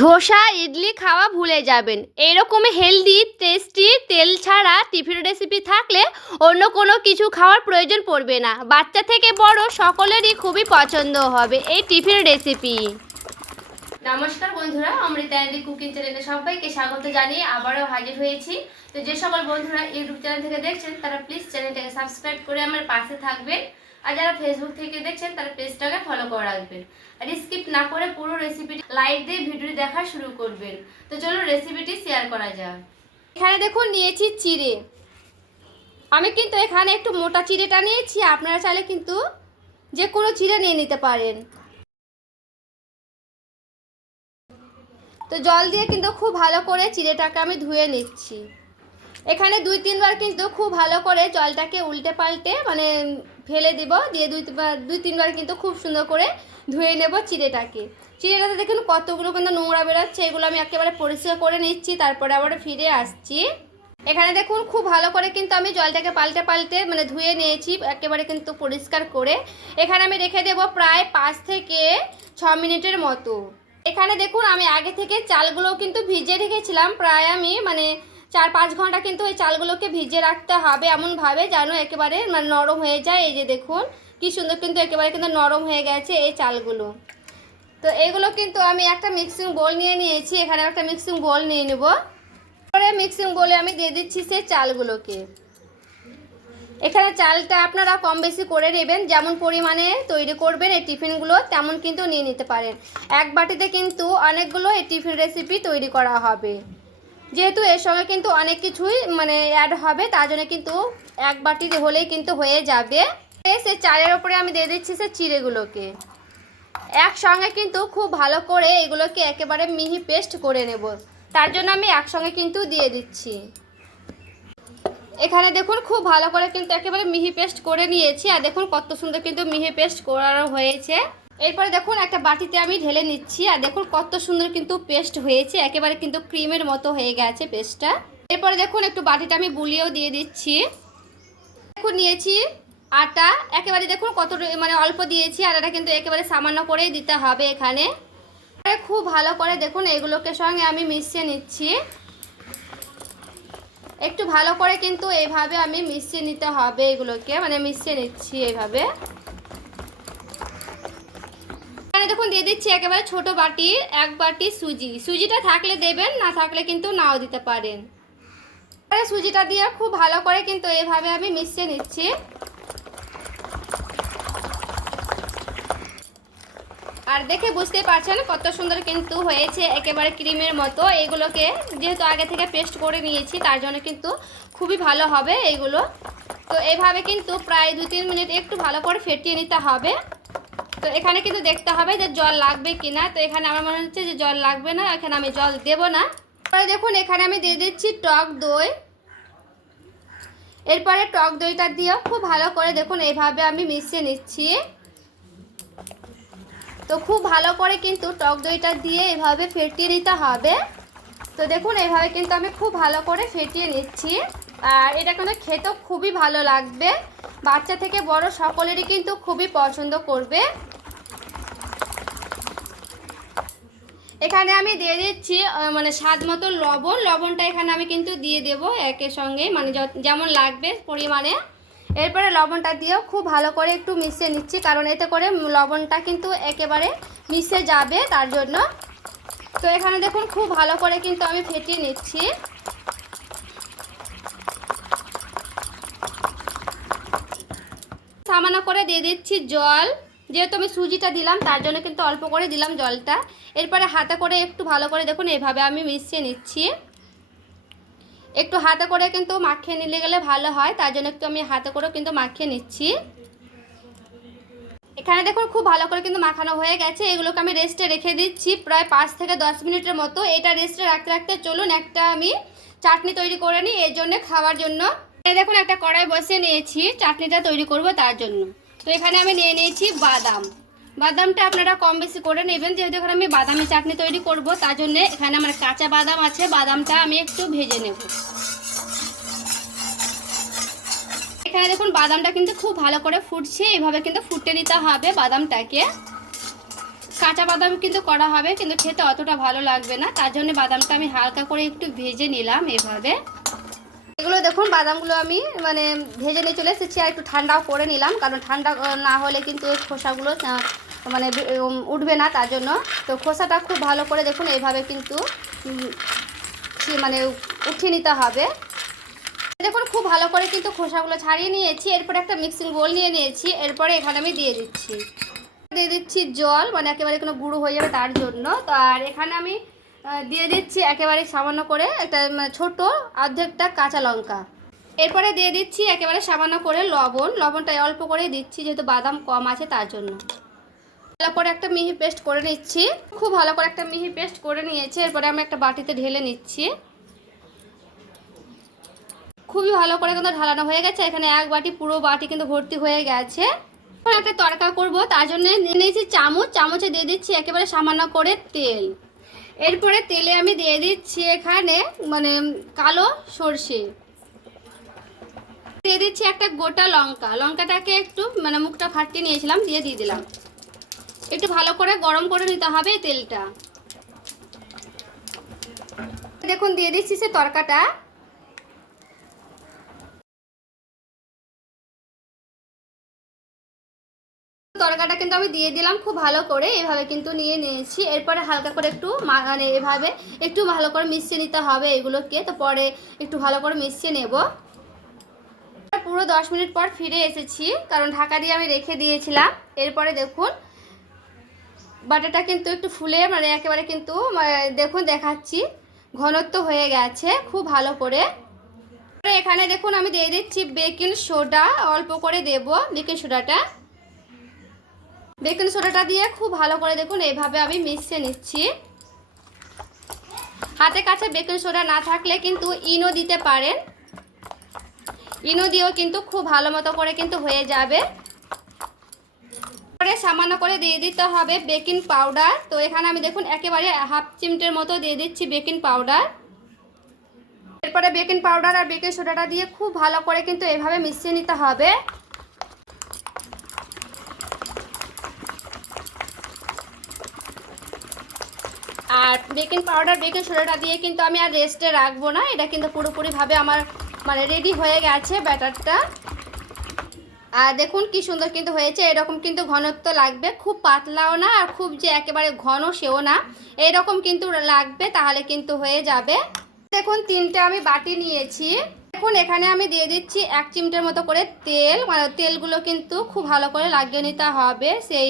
ধোসা ইডলি খাওয়া ভুলে যাবেন। এইরকমই হেলদি টেস্টি তেল ছাড়া টিফিন রেসিপি থাকলে অন্য কোনো কিছু খাওয়ার প্রয়োজন পড়বে না। বাচ্চা থেকে বড় সকলেরই খুবই পছন্দ হবে এই টিফিন রেসিপি। নমস্কার বন্ধুরা, অমৃতায়নী কুকিং চ্যানেলে সবাইকে স্বাগত জানিয়ে আবারও হাজির হয়েছি। তো যে সকল বন্ধুরা ইউটিউব চ্যানেল থেকে দেখছেন তারা প্লিজ চ্যানেলটাকে সাবস্ক্রাইব করে আমার পাশে থাকবেন, আর যারা ফেসবুক থেকে দেখছেন তারা পেজটাকে ফলো করে রাখবেন, আর স্কিপ না করে পুরো রেসিপিটি লাইক দিয়ে ভিডিওটি দেখা শুরু করবেন। তো চলো রেসিপিটি শেয়ার করা যাক। এখানে দেখুন নিয়েছি চিড়ে। আমি কিন্তু এখানে একটু মোটা চিড়েটা নিয়েছি, আপনারা চাইলে কিন্তু যে কোনো চিড়ে নিয়ে নিতে পারেন। তো জল দিয়ে কিন্তু খুব ভালো করে চিড়েটাকে আমি ধুয়ে নিচ্ছি। এখানে 2-3 বার কিন্তু খুব ভালো করে জলটাকে উল্টে পাল্টে ফেলে দিব, দিয়ে 2-3 বার কিন্তু খুব সুন্দর করে ধুয়ে নেব চিড়েটাকে। চিড়েটাতে দেখুন কতগুলো কিন্তু নোংরা বেরোচ্ছে, এগুলো আমি একেবারে পরিষ্কার করে নিচ্ছি, তারপরে আবার ফিরে আসছি। এখানে দেখুন খুব ভালো করে কিন্তু আমি জলটাকে পাল্টে পাল্টে ধুয়ে নিয়েছি একেবারে কিন্তু পরিষ্কার করে। এখানে আমি রেখে দেব প্রায় 5 থেকে 6 মিনিটের মতো। এখানে দেখুন আমি আগে থেকে চালগুলো কিন্তু ভিজিয়ে রেখেছিলাম, প্রায় আমি 4-5 ঘন্টা কিন্তু ওই চালগুলোকে ভিজিয়ে রাখতে হবে এমনভাবে যেন একেবারে নরম হয়ে যায়। এই যে দেখুন কি সুন্দর কিন্তু একেবারে কিন্তু নরম হয়ে গেছে এই চালগুলো। তো এগুলো কিন্তু আমি একটা মিক্সিং বোল নিয়ে নিয়েছি, এখানে একটা মিক্সিং বোল নিয়ে নেব। পরে মিক্সিং বোলে আমি দিয়ে দিচ্ছি সেই চালগুলোকে। এখানে চালটা আপনারা কম বেশি করে নেবেন, যেমন পরিমাণে তৈরি করবেন এই টিফিনগুলো তেমন কিন্তু নিয়ে নিতে পারেন। এক বাটিতে কিন্তু অনেকগুলো এই টিফিন রেসিপি তৈরি করা হবে, যেহেতু এর সঙ্গে কিন্তু অনেক কিছুই অ্যাড হবে, তার জন্য কিন্তু এক বাটি হলেই কিন্তু হয়ে যাবে। সেই চালের ওপরে আমি দিয়ে দিচ্ছি সে চিড়েগুলোকে একসঙ্গে কিন্তু খুব ভালো করে এগুলোকে একেবারে মিহি পেস্ট করে নেব, তার জন্য আমি একসঙ্গে কিন্তু দিয়ে দিচ্ছি। এখানে দেখুন খুব ভালো করে কিন্তু একেবারে মিহি পেস্ট করে নিয়েছি, আর দেখুন কত সুন্দর কিন্তু মিহি পেস্ট করানো হয়েছে। এরপরে দেখুন একটা বাটিতে আমি ঢেলে নিচ্ছি, আর দেখুন কত সুন্দর কিন্তু পেস্ট হয়েছে, একেবারে কিন্তু ক্রিমের মতো হয়ে গেছে পেস্টটা। এরপরে দেখুন একটু বাটিটা আমি বুলিয়েও দিয়ে দিচ্ছি। দেখুন নিয়েছি আটা, একেবারে দেখুন কত অল্প দিয়েছি, আর এটা কিন্তু একেবারে সামান্য করেই দিতে হবে এখানে। খুব ভালো করে দেখুন এগুলোকে সঙ্গে আমি মিশিয়ে নিচ্ছি। একটু ভালো করে কিন্তু এইভাবে আমি মিশিয়ে নিতে হবে, এগুলোকে মিশিয়ে নিচ্ছি এইভাবে। এখানে দেখুন দিয়ে দিচ্ছি একেবারে ছোট বাটির 1 বাটি সুজি। সুজিটা থাকলে দেবেন, না থাকলে কিন্তু নাও দিতে পারেন। সুজিটা দিয়ে খুব ভালো করে কিন্তু এইভাবে আমি মিশিয়ে নিচ্ছি। আর দেখে বুঝতে পারছেন কত সুন্দর কিন্তু হয়েছে, একেবারে ক্রিমের মতো। এগুলোকে যেহেতু আগে থেকে পেস্ট করে নিয়েছি তার জন্য কিন্তু খুবই ভালো হবে এইগুলো। তো এইভাবে কিন্তু প্রায় 2-3 মিনিট একটু ভালো করে ফেটিয়ে নিতে হবে। তো এখানে কিন্তু দেখতে হবে যে জল লাগবে কিনা। তো এখানে আমার মনে হচ্ছে যে জল লাগবে না, এখানে আমি জল দেব না। এরপরে দেখুন এখানে আমি দিয়ে দিচ্ছি টক দই। এরপরে টক দইটা দিয়েও খুব ভালো করে দেখুন এইভাবে আমি মিশিয়ে নিচ্ছি। তো খুব ভালো করে কিন্তু টক দইটা দিয়ে এভাবে ফেটিয়ে নিতে হবে। তো দেখুন এইভাবে কিন্তু আমি খুব ভালো করে ফেটিয়ে নিচ্ছি, আর এটা কিন্তু খেতেও খুবই ভালো লাগবে। বাচ্চা থেকে বড় সকলেরই কিন্তু খুবই পছন্দ করবে। এখানে আমি দিয়ে দিচ্ছি স্বাদ মতো লবণ। লবণটা এখানে আমি কিন্তু দিয়ে দেব একের সঙ্গে যেমন লাগবে পরিমাণে। এরপরে লবণটা দিয়েও খুব ভালো করে একটু মিশিয়ে নিচ্ছি, কারণ এতে করে লবণটা কিন্তু একেবারে মিশে যাবে তার জন্য। তো এখানে দেখুন খুব ভালো করে কিন্তু আমি ফেটিয়ে নিচ্ছি। সামান্য করে দিয়ে দিচ্ছি জল, যেহেতু আমি সুজিটা দিলাম তার জন্য কিন্তু অল্প করে দিলাম জলটা। এরপরে হাতে করে একটু ভালো করে দেখুন এইভাবে আমি মিশিয়ে নিচ্ছি। একটু হাতে করে কিন্তু মাখিয়ে নিলে গেলে ভালো হয়, তার জন্য একটু আমি হাতে করেও কিন্তু মাখিয়ে নিচ্ছি। এখানে দেখুন খুব ভালো করে কিন্তু মাখানো হয়ে গেছে। এগুলোকে আমি রেস্টে রেখে দিচ্ছি প্রায় 5 থেকে 10 মিনিটের মতো। এটা রেস্টে রাখতে রাখতে চলুন একটা আমি চাটনি তৈরি করে নিই এর জন্য খাওয়ার জন্য। দেখুন একটা কড়াই বসিয়ে নিয়েছি চাটনিটা তৈরি করব তার জন্য। তো এখানে আমি নিয়ে নিয়েছি বাদাম। বাদামটা আপনারা কম বেশি করে নেবেন, যেহেতু এখানে আমি বাদামি চাটনি তৈরি করব তার জন্য এখানে আমার কাঁচা বাদাম আছে, বাদামটা আমি একটু ভেজে নেব। এখানে দেখুন বাদামটা কিন্তু খুব ভালো করে ফুটছে, এইভাবে কিন্তু ফুটে নিতে হবে বাদামটাকে। কাঁচা বাদাম কিন্তু করা হবে, কিন্তু খেতে অতটা ভালো লাগবে না, তার জন্য বাদামটা আমি হালকা করে একটু ভেজে নিলাম এভাবে। এগুলো দেখুন বাদামগুলো আমি মানে ভেজে নিয়ে চলে এসেছি, আর একটু ঠান্ডাও করে নিলাম, কারণ ঠান্ডা না হলে কিন্তু ওই খোসাগুলো মানে উঠবে না, তার জন্য। তো খোসাটা খুব ভালো করে দেখুন এইভাবে কিন্তু মানে উঠিয়ে নিতে হবে। দেখুন খুব ভালো করে কিন্তু খোসাগুলো ছাড়িয়ে নিয়েছি। এরপরে একটা মিক্সিং বোল নিয়ে নিয়েছি, এরপরে এখানে আমি দিয়ে দিচ্ছি জল, মানে একেবারে কোনো গুঁড়ো হয়ে যাবে তার জন্য। তো আর এখানে আমি দিয়ে দিচ্ছি একেবারে সামান্য করে একটা ছোট অর্ধেকটা কাঁচা লঙ্কা। এরপরে দিয়ে দিচ্ছি একেবারে সামান্য করে লবণটা অল্প করে দিচ্ছি, যেহেতু বাদাম কম আছে তার জন্য। ভালো করে একটা মিহি পেস্ট করে নিচ্ছি, খুব ভালো করে একটা মিহি পেস্ট করে নিয়েছি। এরপরে আমি একটা বাটিতে ঢেলে নিচ্ছি। খুবই ভালো করে কিন্তু ঢালানো হয়ে গেছে, এখানে এক বাটি, পুরো বাটি কিন্তু ভর্তি হয়ে গেছে। এখন একটা তড়কা করব, তার জন্য নিয়ে নিয়েছি চামচে দিয়ে দিচ্ছি একেবারে সামান্য করে তেল। এরপরে তেলে আমি দিয়ে দিচ্ছি এখানে মানে কালো সর্ষে, দিয়ে দিচ্ছি একটা গোটা লঙ্কাটাকে একটু মানে মুখটা ফাটিয়ে নিয়েছিলাম, দিয়ে দিলাম। একটু ভালো করে গরম করে নিতে হবে তেলটা। দেখুন দিয়ে দিচ্ছি সে তড়কাটা। তড়কাটা কিন্তু আমি দিয়ে দিলাম খুব ভালো করে, এভাবে কিন্তু নিয়ে নিয়েছি। এরপরে হালকা করে একটু মানে এভাবে একটু ভালো করে মিশিয়ে নিতে হবে এগুলোকে। তো পরে একটু ভালো করে মিশিয়ে নেব। পুরো 10 মিনিট পর ফিরে এসেছি, কারণ ঢাকা দিয়ে আমি রেখে দিয়েছিলাম। এরপরে দেখুন বাটাটা কিন্তু একটু ফুলে মানে একেবারে কিন্তু দেখুন দেখাচ্ছি ঘনত্ব হয়ে গেছে খুব ভালো করে। এখানে দেখুন আমি দিয়ে দিচ্ছি বেকিং সোডা, অল্প করে দেব বেকিং সোডাটা দিয়ে খুব ভালো করে দেখুন এইভাবে আমি মিশিয়ে নিচ্ছি। হাতে কাছে বেকিং সোডা না থাকলে কিন্তু ইনো দিতে পারেন, ইনো দিয়েও কিন্তু খুব ভালো মতো করে কিন্তু হয়ে যাবে। পরে সামান্য করে দিয়ে দিতে হবে বেকিং পাউডার। তো এখানে আমি দেখুন একেবারে হাফ চিমটের মতো দিয়ে দিচ্ছি বেকিং পাউডার। এরপরে বেকিং পাউডার আর বেকিং সোডাটা দিয়ে খুব ভালো করে কিন্তু এভাবে মিশিয়ে নিতে হবে। আর বেকিং পাউডার বেকিং সোডাটা দিয়ে কিন্তু আমি আর রেস্টে রাখবো না, এটা কিন্তু পুরোপুরিভাবে আমার মানে রেডি হয়ে গেছে ব্যাটারটা। আর দেখুন কি সুন্দর কিন্তু হয়েছে, এরকম কিন্তু ঘনত্ব লাগবে, খুব পাতলাও না আর খুব যে একেবারে ঘন সেও না, এইরকম কিন্তু লাগবে, তাহলে কিন্তু হয়ে যাবে। দেখুন 3টে আমি বাটি নিয়েছি। দেখুন এখানে আমি দিয়ে দিচ্ছি 1 চিমটের মতো করে তেল, মানে তেলগুলো কিন্তু খুব ভালো করে লাগিয়ে নিতে হবে সেই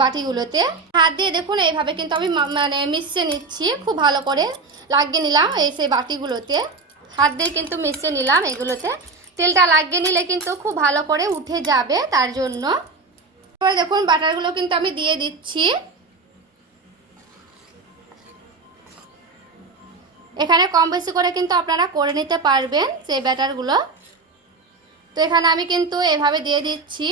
বাটিগুলোতে। হাত দিয়ে দেখুন এইভাবে কিন্তু আমি মানে মিশিয়ে নিচ্ছি, খুব ভালো করে লাগিয়ে নিলাম এই সেই বাটিগুলোতে, হাত দিয়ে কিন্তু মিশিয়ে নিলাম এগুলোতে। তেলটা লাগিয়ে নিলে কিন্তু খুব ভালো করে উঠে যাবে, তার জন্য। এবার দেখুন বাটারগুলো কিন্তু আমি দিয়ে দিচ্ছি। এখানে কম বেশি করে কিন্তু আপনারা করে নিতে পারবেন সেই ব্যাটারগুলো। তো এখানে আমি কিন্তু এভাবে দিয়ে দিচ্ছি,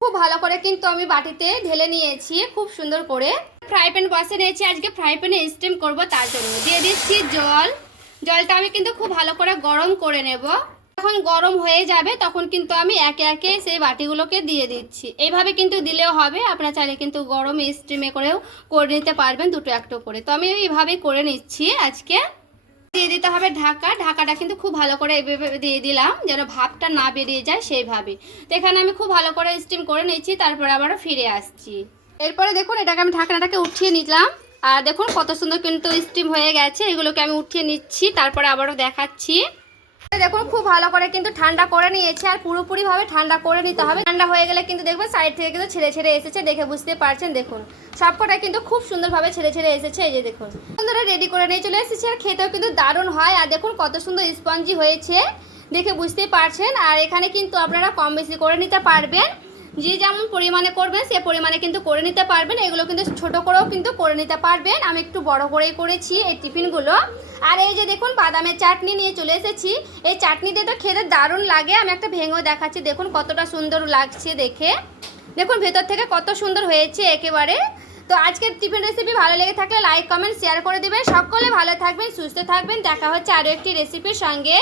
খুব ভালো করে কিন্তু আমি বাটিতে ঢেলে নিয়েছি খুব সুন্দর করে। ফ্রাই প্যান বসে নিয়েছি, আজকে ফ্রাই প্যানে স্টিম করব, তার জন্য দিয়ে দিচ্ছি জলটা আমি কিন্তু খুব ভালো করে গরম করে নেব। যখন গরম হয়ে যাবে তখন কিন্তু আমি একে একে সেই বাটিগুলোকে দিয়ে দিচ্ছি। এইভাবে কিন্তু দিলেও হবে, আপনারা চাইলে কিন্তু গরম স্টিমে করেও করে নিতে পারবেন, দুটো একটো করে। তো আমি এইভাবেই করে নিচ্ছি আজকে। দিয়ে দিতে হবে ঢাকাটা কিন্তু খুব ভালো করে এইভাবে দিয়ে দিলাম, যেন ভাপটা না বেরিয়ে যায় সেইভাবে। তো এখানে আমি খুব ভালো করে স্টিম করে নিচ্ছি, তারপরে আবারও ফিরে আসছি। এরপরে দেখুন এটাকে আমি ঢাকনাটাকে উঠিয়ে নিলাম, আর দেখুন কত সুন্দর কিন্তু স্টিম হয়ে গেছে। এগুলোকে আমি উঠিয়ে নিচ্ছি, তারপরে আবারও দেখাচ্ছি। দেখুন খুব ভালো করে কিন্তু ঠান্ডা করে নিয়েছে, আর পুরোপুরিভাবে ঠান্ডা করে নিতে হবে। ঠান্ডা হয়ে গেলে কিন্তু দেখবেন সাইড থেকে কিন্তু ছেড়ে এসেছে, দেখে বুঝতে পারছেন। দেখুন সবকটাই কিন্তু খুব সুন্দরভাবে ছেড়ে এসেছে, এই যে দেখুন সুন্দর রেডি করে নিয়ে চলে এসেছে। আর খেতেও কিন্তু দারুণ হয়, আর দেখুন কত সুন্দর স্পঞ্জি হয়েছে, দেখে বুঝতেই পারছেন। আর এখানে কিন্তু আপনারা কম বেশি করে নিতে পারবেন, যে যেমন পরিমাণে করবেন সে পরিমাণে কিন্তু করে নিতে পারবেন। এগুলো কিন্তু ছোট করেও কিন্তু করে নিতে পারবেন, আমি একটু বড় করেই করেছি এই টিফিনগুলো। আর এই যে দেখুন বাদামের চাটনি নিয়ে চলে এসেছি, এই চাটনিতে তো খেতে দারুণ লাগে। আমি একটা ভেঙেও দেখাচ্ছি, দেখুন কতটা সুন্দর লাগছে দেখে, দেখুন ভেতর থেকে কত সুন্দর হয়েছে একেবারে। তো আজকের টিফিন রেসিপি ভালো লেগে থাকলে লাইক কমেন্ট শেয়ার করে দেবেন। সকলে ভালো থাকবেন, সুস্থ থাকবেন, দেখা হচ্ছে আরও একটি রেসিপির সঙ্গে।